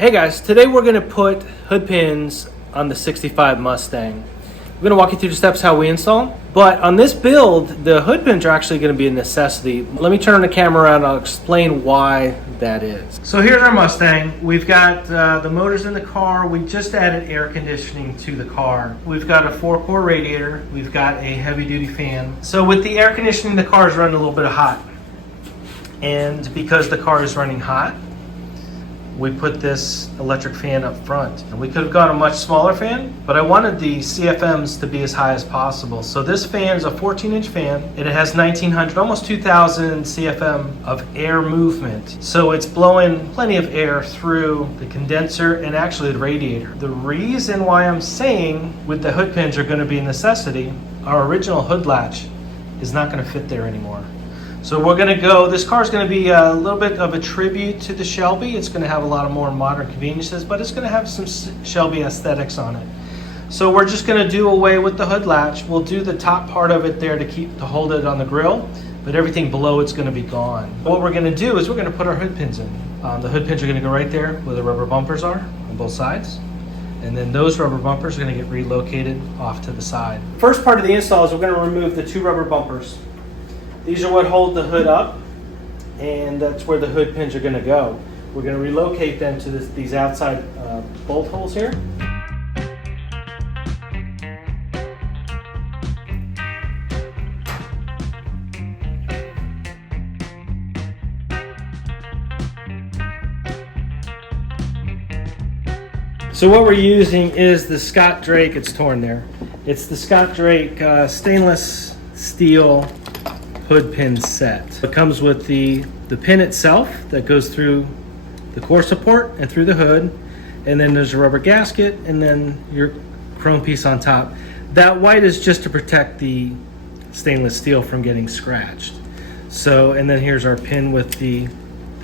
Hey guys, today we're going to put hood pins on the 65 Mustang. We're going to walk you through the steps how we install them. But on this build, the hood pins are actually going to be a necessity. Let me turn the camera around and I'll explain why that is. So here's our Mustang. We've got the motors in the car. We just added air conditioning to the car. We've got a 4-core radiator. We've got a heavy duty fan. So with the air conditioning, the car is running a little bit hot. And because the car is running hot, we put this electric fan up front. And we could have got a much smaller fan, but I wanted the CFMs to be as high as possible. So this fan is a 14-inch fan, and it has 1900, almost 2000 CFM of air movement. So it's blowing plenty of air through the condenser and actually the radiator. The reason why I'm saying with the hood pins are going to be a necessity, our original hood latch is not going to fit there anymore. So we're going to go, this car is going to be a little bit of a tribute to the Shelby. It's going to have a lot of more modern conveniences, but it's going to have some Shelby aesthetics on it. So we're just going to do away with the hood latch. We'll do the top part of it there to hold it on the grill, but everything below it's going to be gone. What we're going to do is we're going to put our hood pins in. The hood pins are going to go right there where the rubber bumpers are on both sides. And then those rubber bumpers are going to get relocated off to the side. First part of the install is we're going to remove the 2 rubber bumpers. These are what hold the hood up, and that's where the hood pins are going to go. We're going to relocate them to these outside bolt holes here. So what we're using is the Scott Drake, it's torn there. It's the Scott Drake stainless steel hood pin set. It comes with the pin itself that goes through the core support and through the hood, and then there's a rubber gasket and then your chrome piece on top. That white is just to protect the stainless steel from getting scratched. So, and then here's our pin with the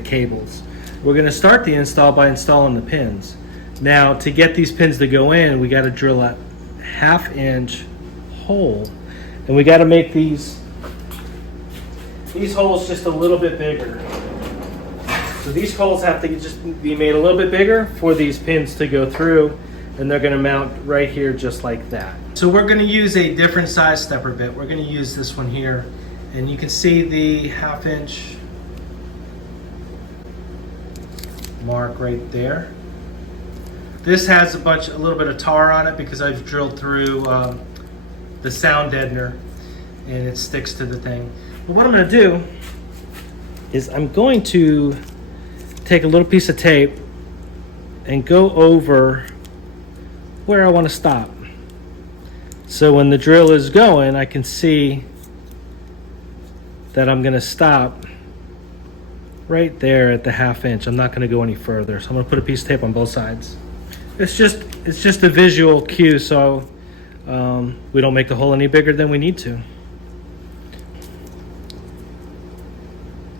cables. We're going to start the install by installing the pins. Now, to get these pins to go in, we got to drill a 1/2-inch hole, and we got to make these holes just a little bit bigger. So these holes have to just be made a little bit bigger for these pins to go through, and they're going to mount right here just like that. So we're going to use a different size stepper bit. We're going to use this one here, and you can see the 1/2-inch mark right there. This has a little bit of tar on it because I've drilled through the sound deadener, and it sticks to the thing. But what I'm going to do is I'm going to take a little piece of tape and go over where I want to stop. So when the drill is going, I can see that I'm going to stop right there at the 1/2-inch. I'm not going to go any further. So I'm going to put a piece of tape on both sides. It's just a visual cue, so we don't make the hole any bigger than we need to.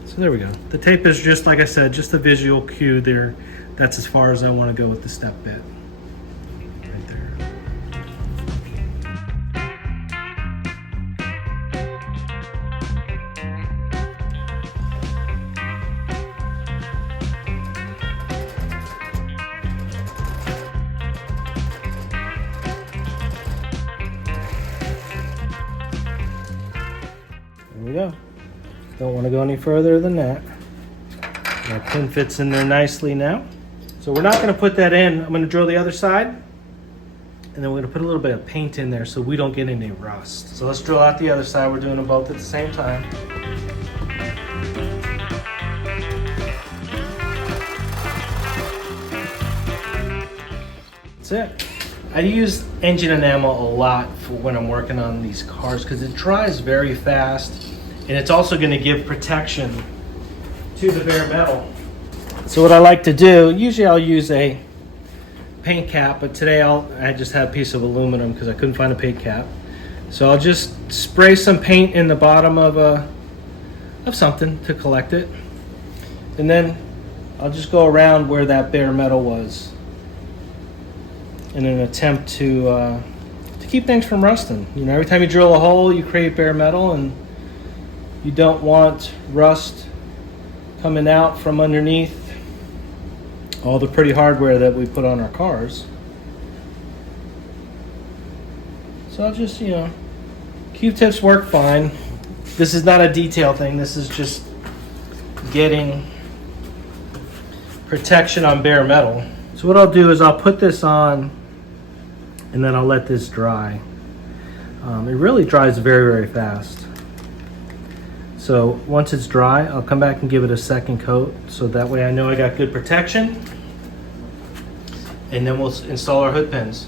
So there we go. The tape is just, like I said, just a visual cue there. That's as far as I want to go with the step bit. Right there. There we go. Don't want to go any further than that. That pin fits in there nicely now. So we're not going to put that in. I'm going to drill the other side, and then we're going to put a little bit of paint in there so we don't get any rust. So let's drill out the other side. We're doing them both at the same time. That's it. I use engine enamel a lot for when I'm working on these cars because it dries very fast. And it's also going to give protection to the bare metal. So what I like to do, usually I'll use a paint cap, but today I just have a piece of aluminum because I couldn't find a paint cap. So I'll just spray some paint in the bottom of something to collect it. And then I'll just go around where that bare metal was in an attempt to keep things from rusting. You know, every time you drill a hole, you create bare metal, and you don't want rust coming out from underneath all the pretty hardware that we put on our cars. So I'll just, Q-tips work fine. This is not a detail thing. This is just getting protection on bare metal. So what I'll do is I'll put this on and then I'll let this dry. It really dries very, very fast. So once it's dry, I'll come back and give it a second coat so that way I know I got good protection. And then we'll install our hood pins.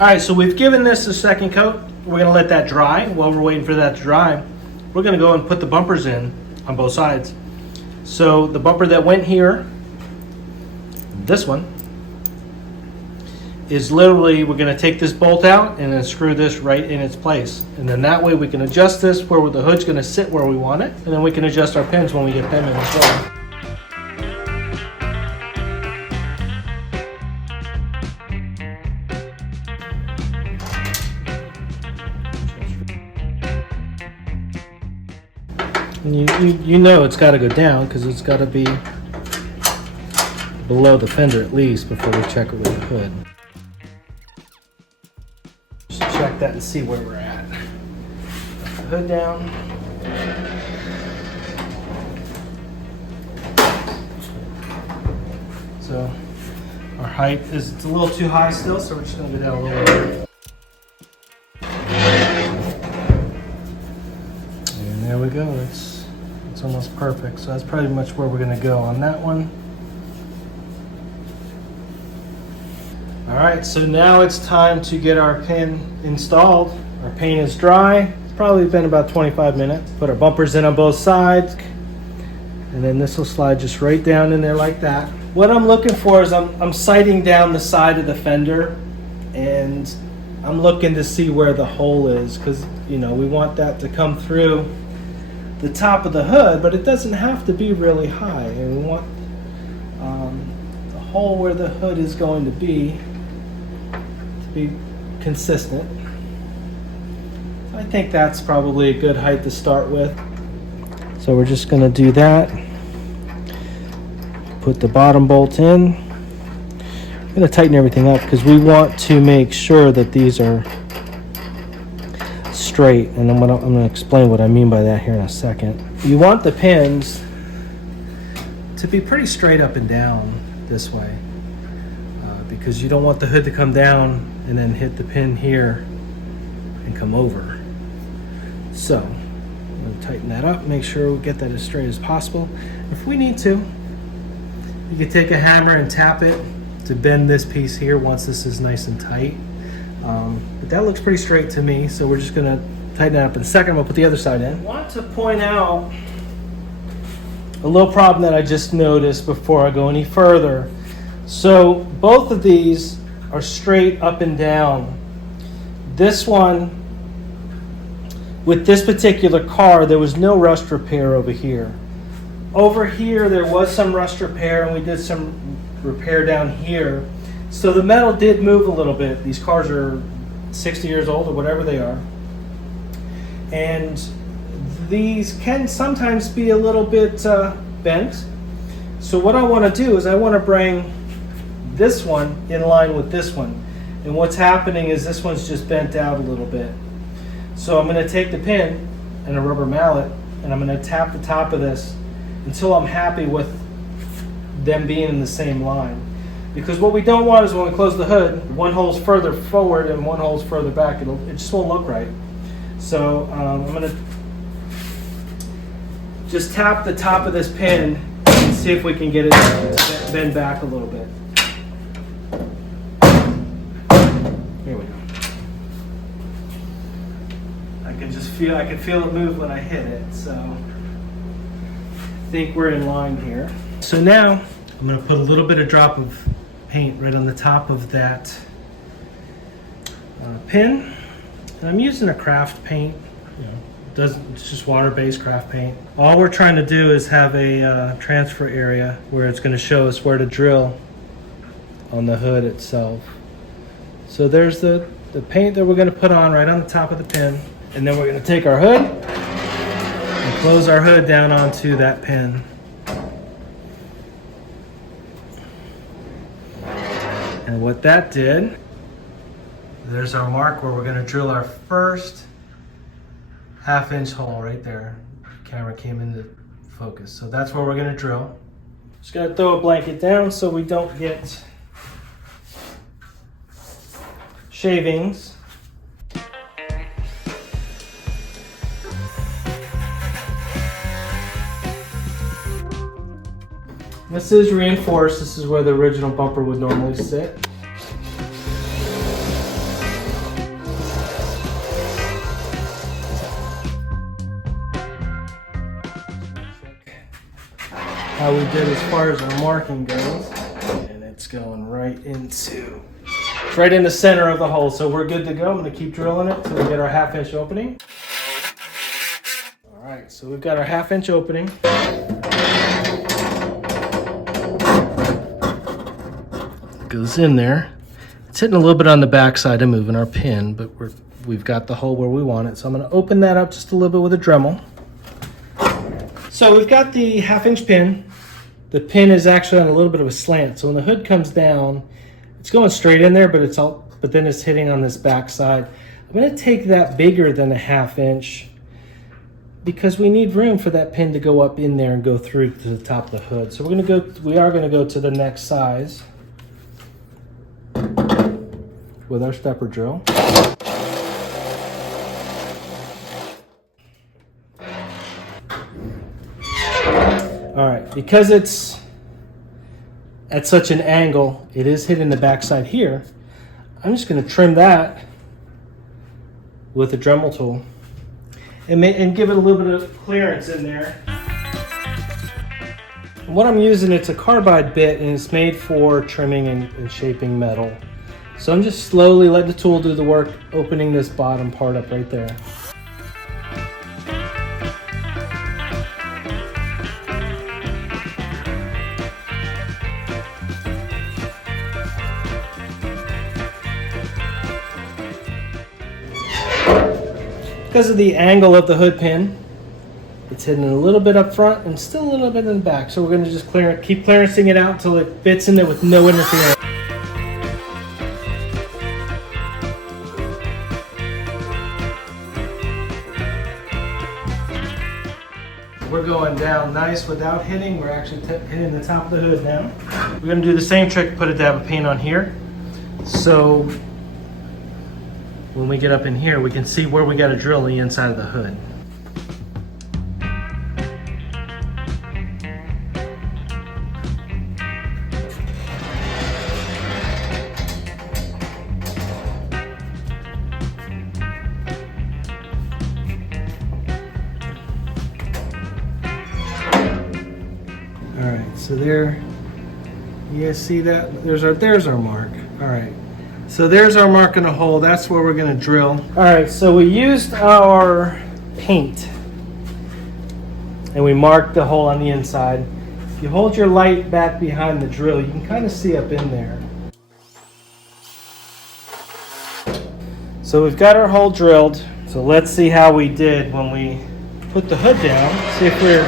All right, so we've given this a second coat. We're gonna let that dry. While we're waiting for that to dry, we're gonna go and put the bumpers in on both sides. So the bumper that went here, this one, is literally, we're gonna take this bolt out and then screw this right in its place. And then that way we can adjust this where the hood's gonna sit where we want it. And then we can adjust our pins when we get them in as well. And you know it's got to go down because it's got to be below the fender at least before we check it with the hood. Just check that and see where we're at. Put the hood down. So our height is, it's a little too high still, so we're just going to go down a little bit. And there we go. It's almost perfect. So that's pretty much where we're going to go on that one. All right, so now it's time to get our pin installed. Our paint is dry. It's probably been about 25 minutes. Put our bumpers in on both sides. And then this will slide just right down in there like that. What I'm looking for is I'm sighting down the side of the fender and I'm looking to see where the hole is because, we want that to come through the top of the hood, but it doesn't have to be really high. And we want the hole where the hood is going to be consistent. I think that's probably a good height to start with. So we're just going to do that. Put the bottom bolt in. I'm going to tighten everything up because we want to make sure that these are straight, and I'm going to explain what I mean by that here in a second. You want the pins to be pretty straight up and down this way because you don't want the hood to come down and then hit the pin here and come over. So I'm going to tighten that up, make sure we get that as straight as possible. If we need to, you can take a hammer and tap it to bend this piece here once this is nice and tight. But that looks pretty straight to me, so we're just going to tighten that up in a second. We'll put the other side in. I want to point out a little problem that I just noticed before I go any further. So both of these are straight up and down. This one, with this particular car, there was no rust repair over here. Over here, there was some rust repair, and we did some repair down here. So the metal did move a little bit. These cars are 60 years old or whatever they are. And these can sometimes be a little bit bent. So what I want to do is I want to bring this one in line with this one. And what's happening is this one's just bent out a little bit. So I'm going to take the pin and a rubber mallet and I'm going to tap the top of this until I'm happy with them being in the same line. Because what we don't want is when we close the hood, one hole's further forward and one hole's further back. It just won't look right. So I'm going to just tap the top of this pin and see if we can get it to bend back a little bit. Here we go. I can feel it move when I hit it. So I think we're in line here. So now I'm going to put a little bit of drop of paint right on the top of that pin. And I'm using a craft paint. It's just water-based craft paint. All we're trying to do is have a transfer area where it's going to show us where to drill on the hood itself. So there's the paint that we're going to put on right on the top of the pin. And then we're going to take our hood and close our hood down onto that pin. And what that did, there's our mark where we're gonna drill our first 1/2-inch hole right there. Camera came into focus. So that's where we're gonna drill. Just gonna throw a blanket down so we don't get shavings. This is reinforced. This is where the original bumper would normally sit. How we did as far as our marking goes. And it's going right into, it's right in the center of the hole. So we're good to go. I'm gonna keep drilling it till we get our 1/2-inch opening. All right, so we've got our 1/2-inch opening. Goes in there. It's hitting a little bit on the back side and moving our pin, but we've got the hole where we want it. So I'm going to open that up just a little bit with a Dremel. So we've got the 1/2-inch pin. The pin is actually on a little bit of a slant. So when the hood comes down, it's going straight in there, but then it's hitting on this back side. I'm going to take that bigger than a 1/2-inch because we need room for that pin to go up in there and go through to the top of the hood. So we are going to go to the next size with our stepper drill. All right, because it's at such an angle, it is hitting the backside here. I'm just going to trim that with a Dremel tool and give it a little bit of clearance in there. And what I'm using, it's a carbide bit and it's made for trimming and shaping metal. So I'm just slowly letting the tool do the work, opening this bottom part up right there. Because of the angle of the hood pin, it's hitting a little bit up front and still a little bit in the back. So we're going to just keep clearancing it out until it fits in there with no interference. We're going down nice without hitting. We're actually hitting the top of the hood now. We're going to do the same trick, put a dab of paint on here. So when we get up in here, we can see where we got to drill the inside of the hood. All right, so there, you guys see that? There's our mark. All right, so there's our mark in the hole. That's where we're gonna drill. All right, so we used our paint and we marked the hole on the inside. If you hold your light back behind the drill, you can kind of see up in there. So we've got our hole drilled. So let's see how we did when we put the hood down. See if we're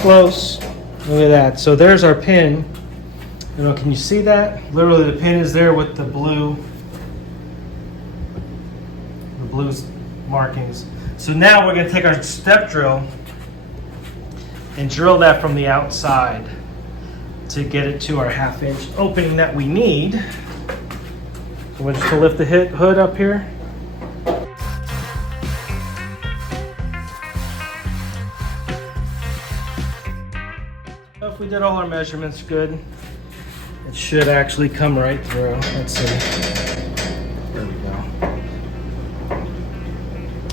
close. Look at that. So there's our pin. You know, can you see that? Literally the pin is there with the blue markings. So now we're gonna take our step drill and drill that from the outside to get it to our 1/2-inch opening that we need. So we're just gonna lift the hood up here. If we did all our measurements good, it should actually come right through. Let's see. There we go.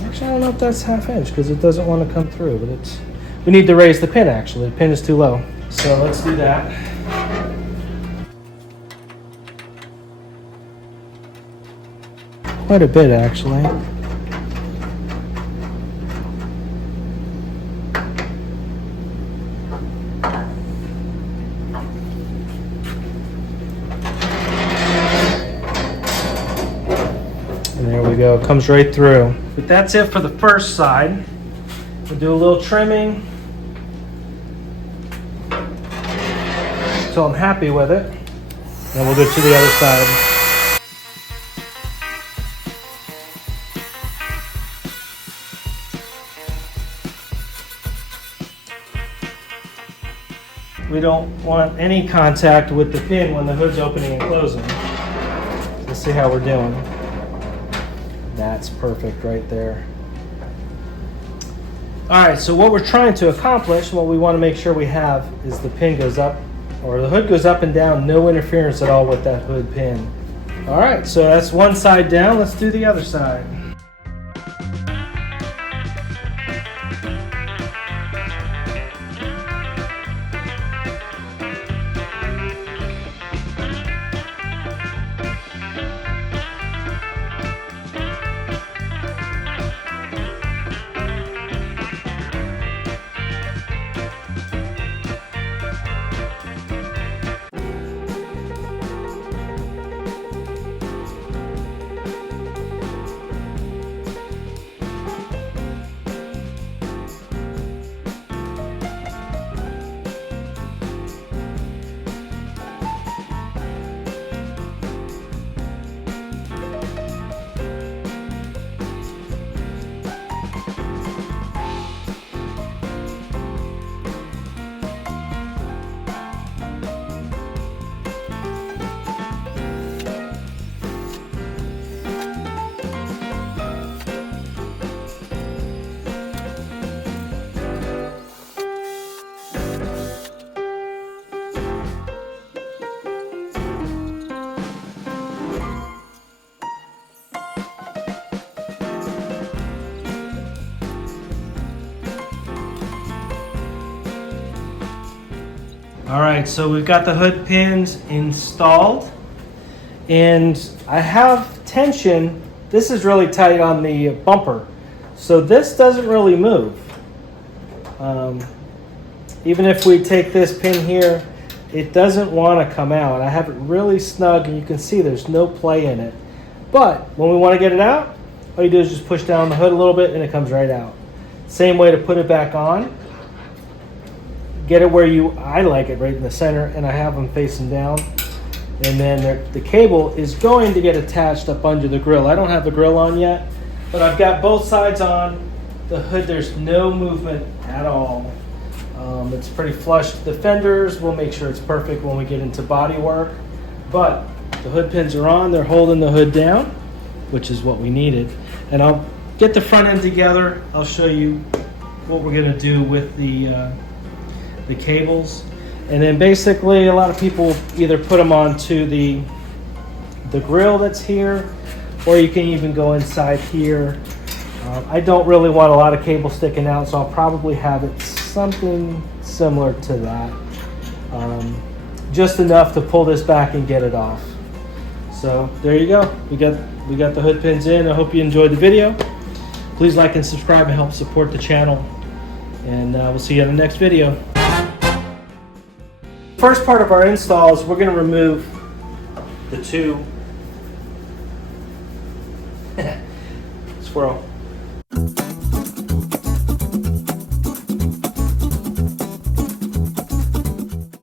Actually, I don't know if that's 1/2-inch because it doesn't want to come through, but we need to raise the pin actually. The pin is too low. So let's do that. Quite a bit actually. There we go, it comes right through. But that's it for the first side. We'll do a little trimming. So I'm happy with it. And we'll go to the other side. We don't want any contact with the pin when the hood's opening and closing. Let's see how we're doing. That's perfect right there. All right, so what we're trying to accomplish, what we want to make sure we have, is the pin goes up, or the hood goes up and down, no interference at all with that hood pin. All right, so that's one side down. Let's do the other side. All right, so we've got the hood pins installed, and I have tension. This is really tight on the bumper, so this doesn't really move. Even if we take this pin here, it doesn't want to come out. I have it really snug, and you can see there's no play in it. But when we want to get it out, all you do is just push down the hood a little bit, and it comes right out. Same way to put it back on. Get it where I like it, right in the center, and I have them facing down. And then the cable is going to get attached up under the grill. I don't have the grill on yet, but I've got both sides on. The hood, there's no movement at all. It's pretty flush. The fenders, we'll make sure it's perfect when we get into body work. But the hood pins are on. They're holding the hood down, which is what we needed. And I'll get the front end together. I'll show you what we're going to do with the cables. And then basically a lot of people either put them onto the grill that's here, or you can even go inside here. I don't really want a lot of cable sticking out, so I'll probably have it something similar to that. Just enough to pull this back and get it off. So there you go. We got the hood pins in. I hope you enjoyed the video. Please like and subscribe and help support the channel. And we'll see you in the next video. First part of our install is we're going to remove the two squirrel